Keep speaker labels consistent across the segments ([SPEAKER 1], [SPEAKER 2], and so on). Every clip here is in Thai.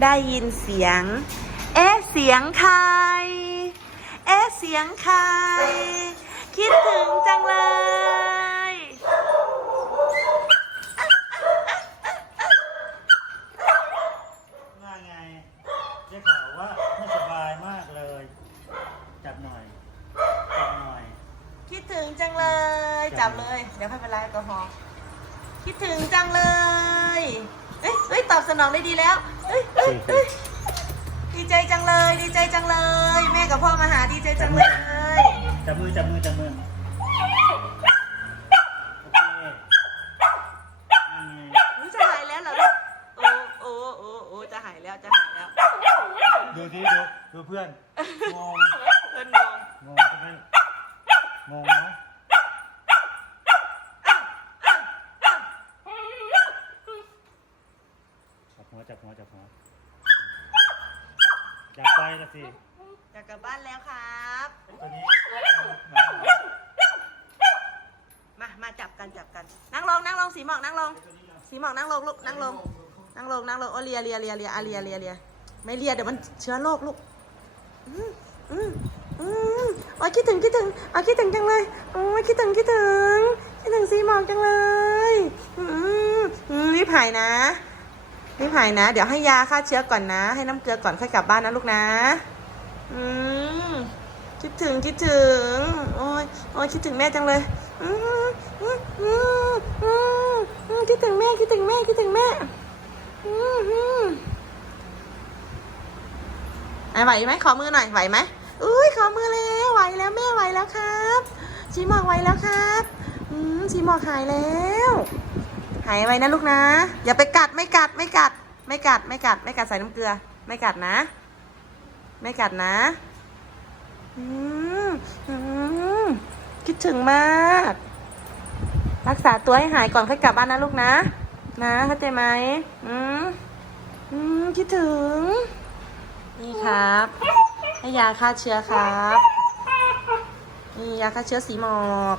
[SPEAKER 1] ได้ยินเสียง เอ๊ะเสียงใคร เอ๊ะเสียงใคร คิดถึงจังเลย
[SPEAKER 2] ว่าไงได้ข่าวว่าไม่สบายมากเลย จับหน่อยจับหน่อย
[SPEAKER 1] คิดถึงจังเลย จับเลย เดี๋ยวให้เป็นไรแอลกอฮอล์คิดถึงจังเลย เอ้ยเอ้ยตอบสนองได้ดีแล้วเอ้ยเอ้ยเอ้ยดีใจจังเลย ดีใจจังเลย แม่กับพ่อมาหาดีใจจังเลย
[SPEAKER 2] จับมือจับมือจับมือโอเคนี่ไง
[SPEAKER 1] รู้จะหายแล้วเหรอลูกโอ้โอ้โอ้โอ้จะหายแล้วจะหายแล้ว
[SPEAKER 2] ดูที่ดูดูเพื่อนงง
[SPEAKER 1] เพื่อนงง
[SPEAKER 2] งงใช่ไหมงงนะจับหัว จับหัวจับหัวอยากไปละสิ
[SPEAKER 1] อยากกลับบ้านแล้วครับ
[SPEAKER 2] ตัวนี้
[SPEAKER 1] มา มาจับกันจับกัน นั่งลงนั่งลงสีหมอกนั่งลง สีหมอกนั่งลงลูกนั่งลง นั่งลงนั่งลงโอเลียเลียเลียเลียอาเลียเลียเลียไม่เลียเดี๋ยวมันเชื้อโรคลูก อืมอืมอืมโอ้ยคิดถึงคิดถึงโอ้ยคิดถึงจังเลยโอ้ยคิดถึงคิดถึงคิดถึงสีหมอกจังเลย อืมอืมรีบหายนะ รีบหายนะ เดี๋ยวให้ยาฆ่าเชื้อก่อนนะ ให้น้ำเกลือก่อนค่อยกลับบ้านนะลูกนะ อืมคิดถึงคิดถึง โอ้ยโอ้ยคิดถึงแม่จังเลย อืมอืมอืมอืมคิดถึงแม่คิดถึงแม่คิดถึงแม่อืมอืมอะไหวไหมขอมือหน่อยไหวไหมอุ้ยขอมือแล้วไหวแล้วแม่ไหวแล้วครับชีหมอกไหวแล้วครับอืมชีหมอกหายแล้ว หายไวนะลูกนะ อย่าไปกัดไม่กัด ไม่กัดไม่กัด ไม่กัดใส่น้ำเกลือ ไม่กัดนะ ไม่กัดนะอืมอืมคิดถึงมาก รักษาตัวให้หายก่อนค่อยกลับบ้านนะลูกนะ นะเข้าใจไหมอืมอืมคิดถึง นี่ครับให้ยาฆ่าเชื้อครับนี่ยาฆ่าเชื้อสีหมอก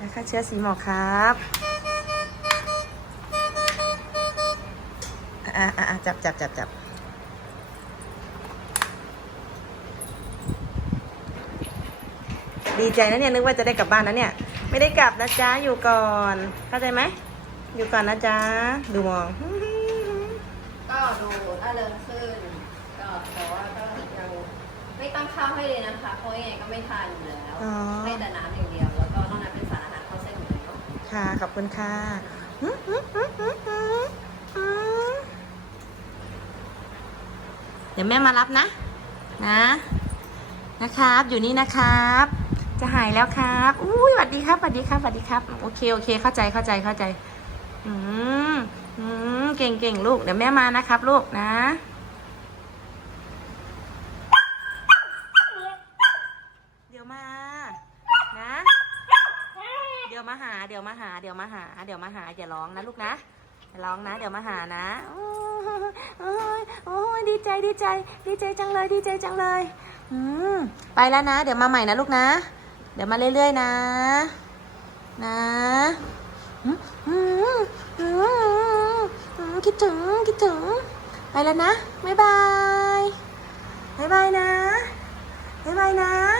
[SPEAKER 1] ยาฆ่าเชื้อสีหมอกครับ อะอะอะจับจับจับจับดีใจนะเนี่ยนึกว่าจะได้กลับบ้านนะเนี่ย ไม่ได้กลับนะจ๊ะอยู่ก่อน เข้าใจไหมอยู่ก่อนนะจ๊ะดูมอง
[SPEAKER 3] ก็ดูน่าเริงขึ้นก็แต่ว่าก็ยังไม่ตั้งข้าวให้เลยนะคะเพราะยังไงก็ไม่ทานอยู่แล้ว
[SPEAKER 1] อ๋อ
[SPEAKER 3] ให้แต่น้ำอย่างเดียว แล้วก็นอกนั้นเป็นสารอาหารเข้าเส้นหมดเลยเนาะ
[SPEAKER 1] ค่ะขอบคุณค่ะหืมหืมหืมหืมหืมหืม เดี๋ยวแม่มารับนะ นะ นะครับ อยู่นี่นะครับ จะหายแล้วครับอุ้ยสวัสดีครับสวัสดีครับสวัสดีครับ โอเคโอเค เข้าใจเข้าใจเข้าใจ อืมอืมเก่งเก่งลูก เดี๋ยวแม่มานะครับ ลูกนะเดี๋ยวมานะเดี๋ยวมาหาเดี๋ยวมาหาเดี๋ยวมาหาเดี๋ยวมาหาอย่าร้องนะลูกนะอย่าร้องนะ เดี๋ยวมาหานะอ ยดีใจดีใจ ดีใจจังเลยดีใจจังเลยอืมไปแล้วนะ เดี๋ยวมาใหม่นะลูกนะ เดี๋ยวมาเรื่อยๆนะ นะอืมอืมอืมอืมคิดถึงคิดถึง ไปแล้วนะบ๊ายบายบ๊ายบายนะบ๊ายบายนะ